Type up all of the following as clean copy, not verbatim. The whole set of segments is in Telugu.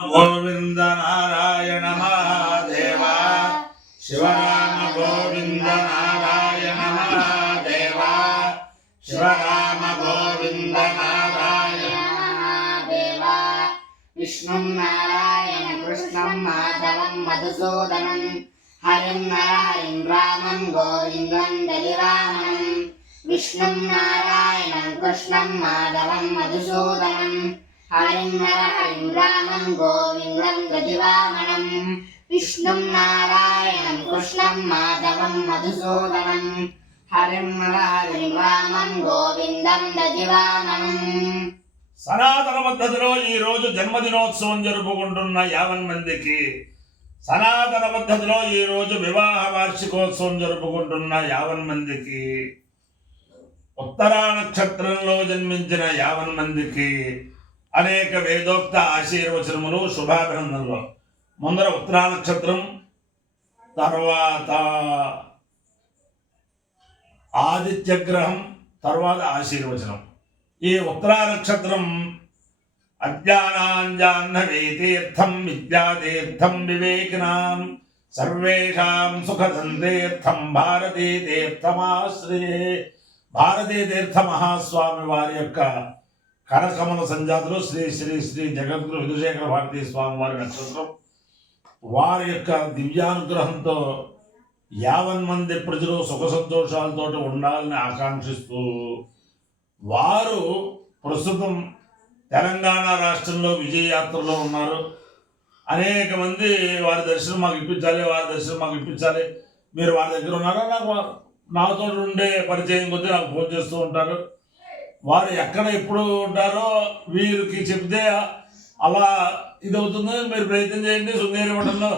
गोविंद नारायण महादेव शिवराम गोविंद नारायण महादेव शिवराम गोविंद नारायण महादेव विष्णु नारायण कृष्ण माधवं मधुसूदनं हरिं नरहरिं रामं गोविंदं दलिरामं विष्णु नारायण कृष्ण माधवं मधुसूदनं हरिं नरहरिं रामं गोविंदं गतिवामनं विष्णु नारायण कृष्ण माधवं मधुसूदनं हरिं नरहरिं रामं गोविंदं गतिवामनं। సనాతన పద్ధతిలో ఈ రోజు జన్మదినోత్సవం జరుపుకుంటున్న 50 మందికి, సనాతన పద్ధతిలో ఈ రోజు వివాహ వార్షికోత్సవం జరుపుకుంటున్న 50 మందికి, ఉత్తరా నక్షత్రంలో జన్మించిన 50 మందికి అనేక వేదోక్త ఆశీర్వచనములు, శుభాభినందనలు. ముందర ఉత్తరా నక్షత్రం, తర్వాత ఆదిత్యగ్రహం, తర్వాత ఆశీర్వచనం. ఈ ఉత్తరా నక్షత్రం అజ్ఞానాంజాహ్నవేతీర్థం విద్యాతీర్థం వివేకినాం సర్వేషాం సుఖదం తీర్థం భారతీ తీర్థమాశ్రయే. భారతీ తీర్థ మహాస్వామి వారి యొక్క కరకమల సంజాతులు శ్రీ శ్రీ శ్రీ జగద్గురు విధుశేఖర భారతీ స్వామి వారి నక్షత్రం. వారి యొక్క దివ్యానుగ్రహంతో 50 మంది ప్రజలు సుఖ సంతోషాలతో ఉండాలని ఆకాంక్షిస్తూ వారు ప్రస్తుతం తెలంగాణ రాష్ట్రంలో విజయయాత్రలో ఉన్నారు. అనేక మంది వారి దర్శనం మాకు ఇప్పించాలి, వారి దర్శనం మాకు ఇప్పించాలి, మీరు వారి దగ్గర ఉన్నారా, నాతో ఉండే పరిచయం కొద్దీ నాకు ఫోన్ చేస్తూ ఉంటారు. వారు ఎక్కడ ఎప్పుడు ఉంటారో వీరికి చెప్తే అలా ఇది అవుతుంది, మీరు ప్రయత్నం చేయండి, శృంగేరి మఠంలో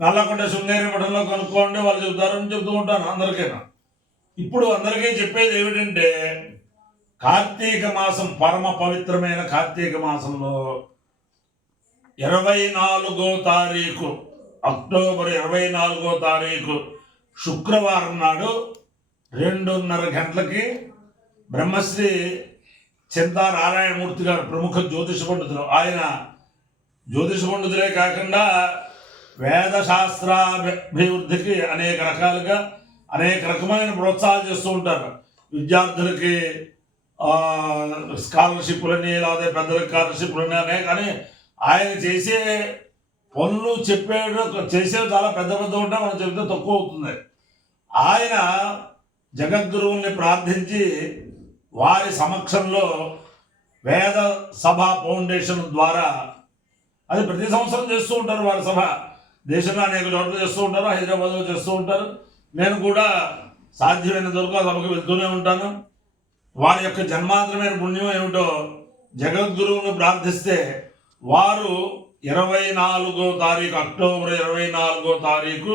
నల్లకొండ శృంగేరి మఠంలో కనుక్కోండి వాళ్ళు చెప్తారని చెప్తూ ఉంటాను అందరికైనా. ఇప్పుడు అందరికీ చెప్పేది ఏమిటంటే, కార్తీక మాసం, పరమ పవిత్రమైన కార్తీక మాసంలో 24వ తారీఖు, అక్టోబర్ 24వ తారీఖు శుక్రవారం నాడు 2:30 గంటలకి బ్రహ్మశ్రీ చింతా నారాయణమూర్తి గారు ప్రముఖ జ్యోతిష పండితులు. ఆయన జ్యోతిష పండితులే కాకుండా వేదశాస్త్రాభివృద్ధికి అనేక రకాలుగా అనేక రకమైన ప్రోత్సాహాలు చేస్తూ ఉంటారు. విద్యార్థులకి స్కాలర్షిప్లని, లేదా పెద్దలకు స్కాలర్షిప్లని అనేక. కానీ ఆయన చేసే పనులు చేసేవి చాలా పెద్ద పెద్ద ఉంటాయి, మనం చెబితే తక్కువ అవుతుంది. ఆయన జగద్గురువుల్ని ప్రార్థించి వారి సమక్షంలో వేద సభ ఫౌండేషన్ ద్వారా, అది ప్రతి సంవత్సరం చేస్తూ ఉంటారు వారి సభ. దేశంలో అనేక చోట్ల చేస్తూ ఉంటారు, హైదరాబాద్లో చేస్తూ ఉంటారు. నేను కూడా సాధ్యమైనంత వరకు ఆ సభకు వెళ్తూనే ఉంటాను. వారి యొక్క జన్మాంతరమైన పుణ్యం ఏమిటో జగద్గురువును ప్రార్థిస్తే వారు 24వ తారీఖు, అక్టోబర్ 24వ తారీఖు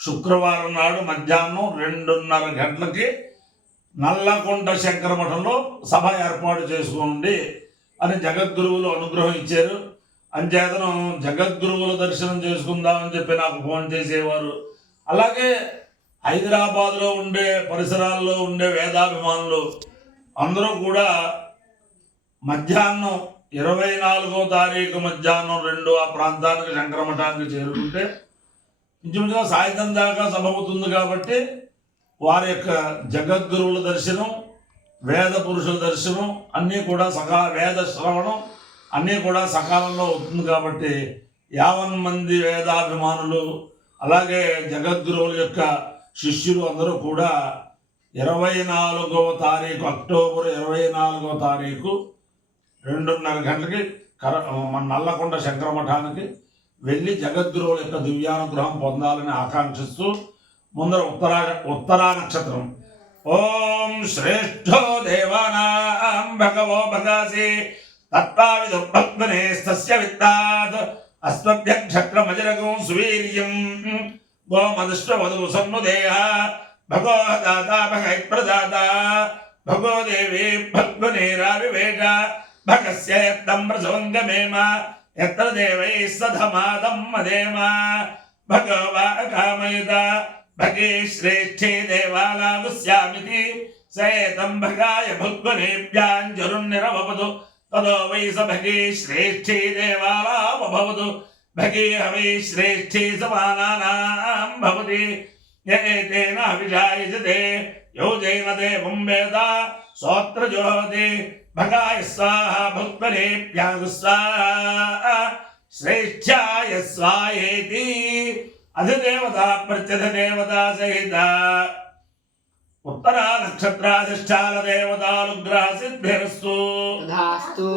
శుక్రవారం నాడు మధ్యాహ్నం 2:30 గంటలకి నల్లకొండ శంకర మఠంలో సభ ఏర్పాటు చేసుకోండి అని జగద్గురువులు అనుగ్రహం ఇచ్చారు. అంచేతను జగద్గురువుల దర్శనం చేసుకుందామని చెప్పి నాకు ఫోన్ చేసేవారు. అలాగే హైదరాబాద్లో ఉండే పరిసరాల్లో ఉండే వేదాభిమానులు అందరూ కూడా మధ్యాహ్నం 24వ తారీఖు మధ్యాహ్నం 2 ఆ ప్రాంతానికి శంకర మఠానికి చేరుకుంటే ఇంచుమించుగా సాయంత్రం దాకా సభ అవుతుంది. కాబట్టి వారి యొక్క జగద్గురువుల దర్శనం, వేద పురుషుల దర్శనం అన్నీ కూడా వేద శ్రవణం అన్నీ కూడా సకాలంలో అవుతుంది. కాబట్టి 50 మంది వేదాభిమానులు అలాగే జగద్గురువుల యొక్క శిష్యులు అందరూ కూడా 24వ తారీఖు, అక్టోబర్ 24వ తారీఖు 2:30 గంటలకి మన నల్లకొండ శంకర మఠానికి వెళ్ళి జగద్గురువుల యొక్క దివ్యానుగ్రహం పొందాలని ఆకాంక్షిస్తూ ముందర ఉత్తరా నక్షత్రం. ఓం శ్రేష్ఠో దేవానాం భగవో భగాసి తత్వావిదుర్భగ్నేస్తస్య విత్తాత్ అస్మభ్యక్షత్రమజరగం సువీర్యం గోమదృష్టవధు సన్నుదేహ భగో దాతా భగైత్ప్రదాత భగో దేవీ భగ్నేరావివేక భగస్య యత్తం ప్రసవంగమేమ యత్ర దేవైః సధమాదం మదేమ భగవా కామయుత భగే శ్రేష్ఠే దేవాలాగుస్యామితి సేతం భగాయ భగ్నేభ్యాంజరున్నిరవపదు तदो वै स भगे श्रेष्ठी देवानामभवतु भगे हवै श्रेष्ठी समानानां भवति य एतेन हविषायजते योजेन देवं वेद सोऽत्र जुहोति भगाय स्वाहा भुक्तलेभ्यः स्वाहा श्रेष्ठ्याय स्वाहेति अधिदेवता प्रत्यधिदेवता सहित उत्तरा नक्षत्राधिष्ठान देवतानुग्रह सिद्धिरस्तु तथास्तु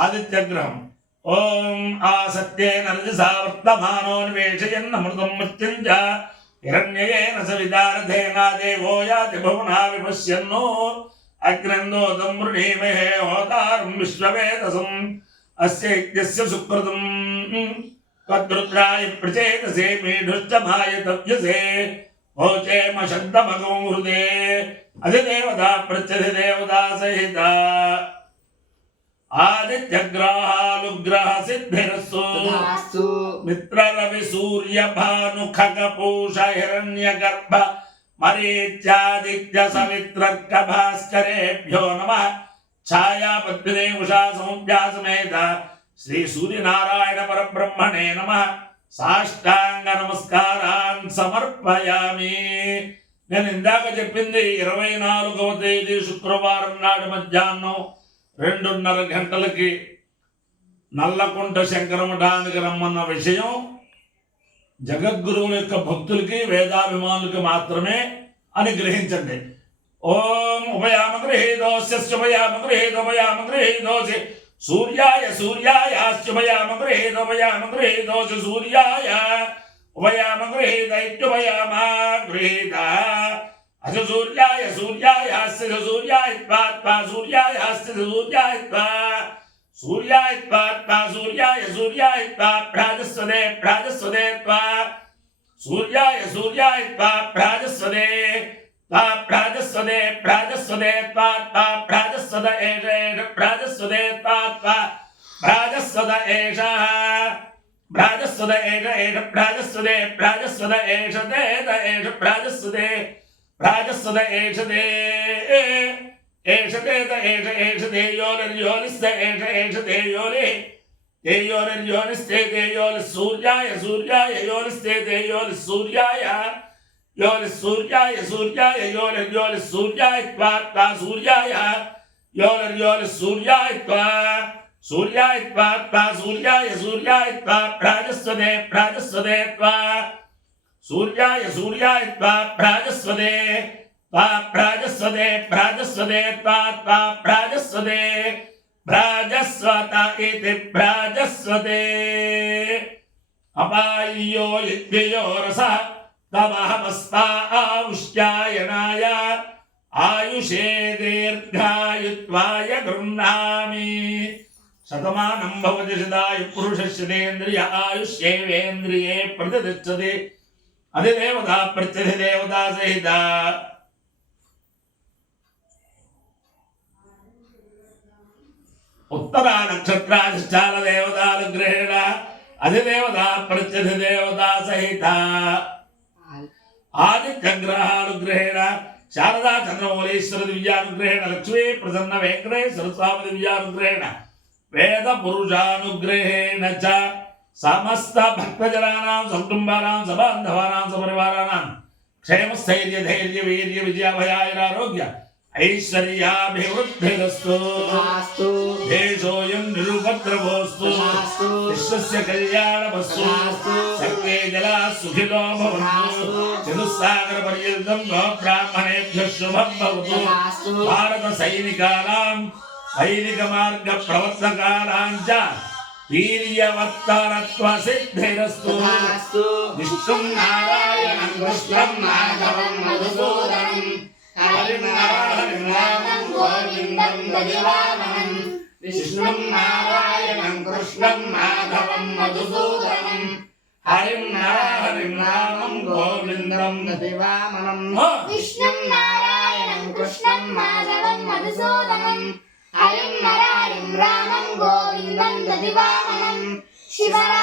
आदित्य ग्रहम ओम आसत्येन रजसा वर्तमानोन्वेषयन् अमृतं मृत्युञ्च हिरण्ययेन सवितारथेन देवो याति भुवना विपश्यन्नो अग्रन्दोतं वृणीमहे होतारं विश्ववेदसम् अस्य यज्ञस्य सुकृतं त्वद्रुद्राय प्रचेतसे मेढुष्टमाय तव्यसे ओचेम शब्दमगं हृदे अधिदेवता प्रत्यधिदेवता सहित आदित्यग्रहानुग्रह सिद्धिरस्तु तथास्तु मित्र रवि सूर्य भानु खगपूष हिरण्यगर्भ मरीच्यादित्य सवित्रर्क भास्करेभ्यो नमः छाया पद्मिने उषा समुद्या समेत श्री सूर्यनारायण परब्रह्मणे नमः సాష్టాంగ నమస్కారాన్ సమర్పయామి. నేను ఇందాక చెప్పింది 24వ తేదీ శుక్రవారం నాడు మధ్యాహ్నం 2:30 గంటలకి నల్లకుంట శంకరమఠానికి రమ్మన్న విషయం జగద్గురువుల యొక్క భక్తులకి వేదాభిమానులకి మాత్రమే అని గ్రహించండి. ఓం ఉభయామ గృహేదోస్య सूर्याय सूर्यायाश्चुभयाम गृहीतोभयाम सूर्याय उभयाम गृहीतैत्युभयाम गृहीत अस सूर्याय सूर्यायास्य सूर्यायत्वा सूर्यायास्य सूर्यायत्वा सूर्यायत्वा सूर्याय सूर्यायत्वा प्राजस्वदे त्वा सूर्याय सूर्यायत्वा प्राजस्वदे प्राजस्वदे त्वा प्राजस्वद एष प्राजस्वदे त्वा प्राजस्वद एषः प्राजस्वद एष प्राजस्वदे एष ते एष प्राजस्वदे एष ते एष ते योनिर्योनिस्ते एष ते योनिस्ते ते सूर्याय योनिस्ते ते सूर्याय सूर्याय सूर्यायत्वा सूर्याय सूर्यायत्वा सूर्यायत्वा प्राजस्वदे त्वा सूर्याय सूर्यायत्वा प्राजस्वदे त्वा प्राजस्वदे प्राजस्वत इति प्राजस्वदे अपायो यज्ञयो रसः तमहमस्मा आयुष्यायनाय आयुषे दीर्घायुत्वाय गृह्णामि शतमानं भवति शतायुः पुरुषस्येन्द्रिय आयुष्येवेन्द्रिये प्रतिष्ठते अधिदेवता प्रत्यधिदेवता सहित उत्तरा नक्षत्राधिष्ठान देवतानुग्रहेण अधिदेवता प्रत्यधिदेवता सहित आदित्यग्रहानुग्रहेण शारदा चंद्रमौलीश्वर दिव्यानुग्रहेण लक्ष्मी प्रसन्न वेंकटेश्वर स्वामी दिव्यानुग्रहेण वेद पुरुषानुग्रहेण च समस्त भक्तजनानां सकुटुम्बानां सबान्धवानां सपरिवाराणां क्षेम स्थैर्य धैर्य वीर्य विजयाभयारोग्य ऐश्वर्याभिवृद्धिरस्तु देशोऽयं निरुपद्रवोऽस्तु विश्वस्य कल्याणमस्तु सर्वे जनाः सुखिनो भवन्तु चतुस्सागरपर्यन्तं ब्राह्मणेभ्यः शुभं भवतु भारत सैनिकानां सैनिकमार्गप्रवर्तकानां च वीर्यवत्तरत्व सिद्धिरस्तु विष्णुं नारायणं कृष्णं माधवं मधुसूदनं हरिं रामं गोविन्दं दधिवामनं विष्णुं नारायणं कृष्णं माधवं मधुसूदनं हरिं रामं गोविन्दं दधिवामनं विष्णुं नारायणं कृष्णं माधवं मधुसूदनं हरिं रामं गोविन्दं दधिवामनं शिवराम